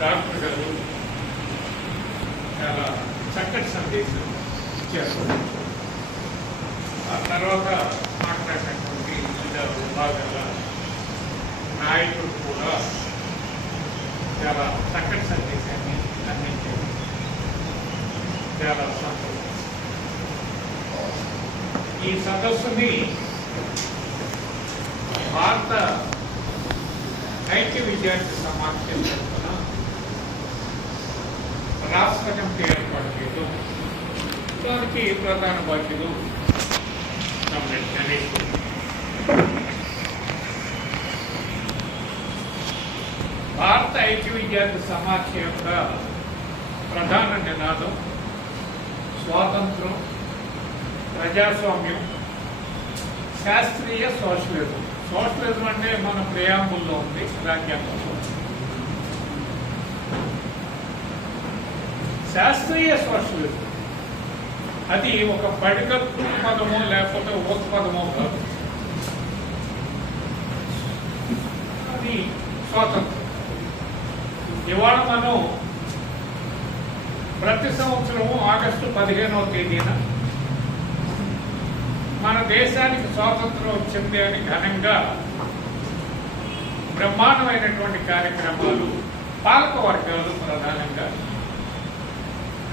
Doctor గారు చాలా చక్కటి సందేశం ఇచ్చారు. ఆ తర్వాత మాట్లాడినటువంటి వివిధ విభాగాల నాయకుడు కూడా చాలా చక్కటి సందేశాన్ని అందించారు. చాలా సంతోషం. ఈ సదస్సుని భారత ఐక్య విద్యార్థి సమాఖ్య తరఫున రాష్ట్ర కమిటీ ఏర్పాటు చేయడం దానికి ప్రధాన బాధ్యులు కమ్రేడ్ గణేష్ భారత ఐటీ విద్యార్థి సమాఖ్య యొక్క ప్రధాన నినాదం స్వాతంత్రం ప్రజాస్వామ్యం శాస్త్రీయ సోషలిజం. సోషలిజం అంటే మన ప్రియాంబుల్లో ఉంది రాజ్యాంగంలో శాస్త్రీయ సోషలిజం అది ఒక పడిక పదమో లేకపోతే ఉత్పదమో కాదు. అది స్వాతంత్రం. ఇవాళ మనం ప్రతి సంవత్సరము ఆగస్టు పదిహేనవ తేదీన మన దేశానికి స్వాతంత్రం వచ్చింది అని ఘనంగా బ్రహ్మాండమైనటువంటి కార్యక్రమాలు పాలక వర్గాలు ప్రధానంగా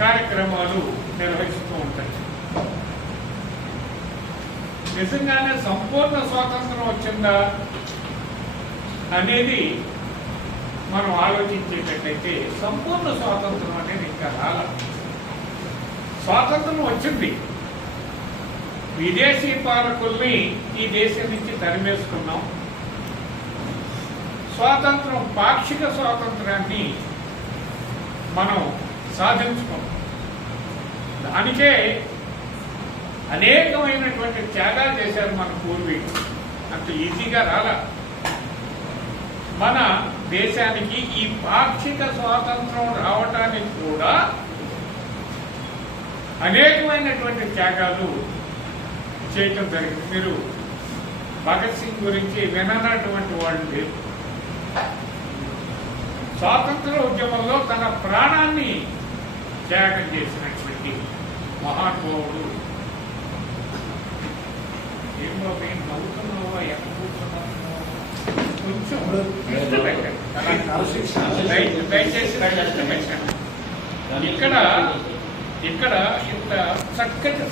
కార్యక్రమాలు నిర్వహిస్తూ ఉంటాయి. నిజంగానే సంపూర్ణ స్వాతంత్రం వచ్చిందా అనేది మనం ఆలోచించేటట్టయితే సంపూర్ణ స్వాతంత్రం అనేది ఇంకా రాల. స్వాతంత్రం వచ్చింది. విదేశీ పాలకుల్ని ఈ దేశం నుంచి తరిమేసుకున్నాం. స్వాతంత్రం పాక్షిక స్వాతంత్రాన్ని మనం సాధించుకున్నాం దానికే అనేకమైనటువంటి త్యాగాలు చేశారు మన పూర్వీకులు. అంత ఈజీగా రాలా. మన దేశానికి ఈ పాక్షిక స్వాతంత్రం రావటానికి కూడా అనేకమైనటువంటి త్యాగాలు చేయటం జరిగింది. మీరు భగత్ సింగ్ గురించి విననటువంటి వాళ్ళు లేరు. స్వాతంత్ర ఉద్యమంలో తన ప్రాణాన్ని త్యాగం చేసినటువంటి మహానుభావుడు ఏం బాబు ఏం నవ్వుతున్నావా ఎక్కడ కూర్చున్నావు కొంచెం దయచేసి పెట్టండి. ఇక్కడ ఇక్కడ ఇంత చక్కటి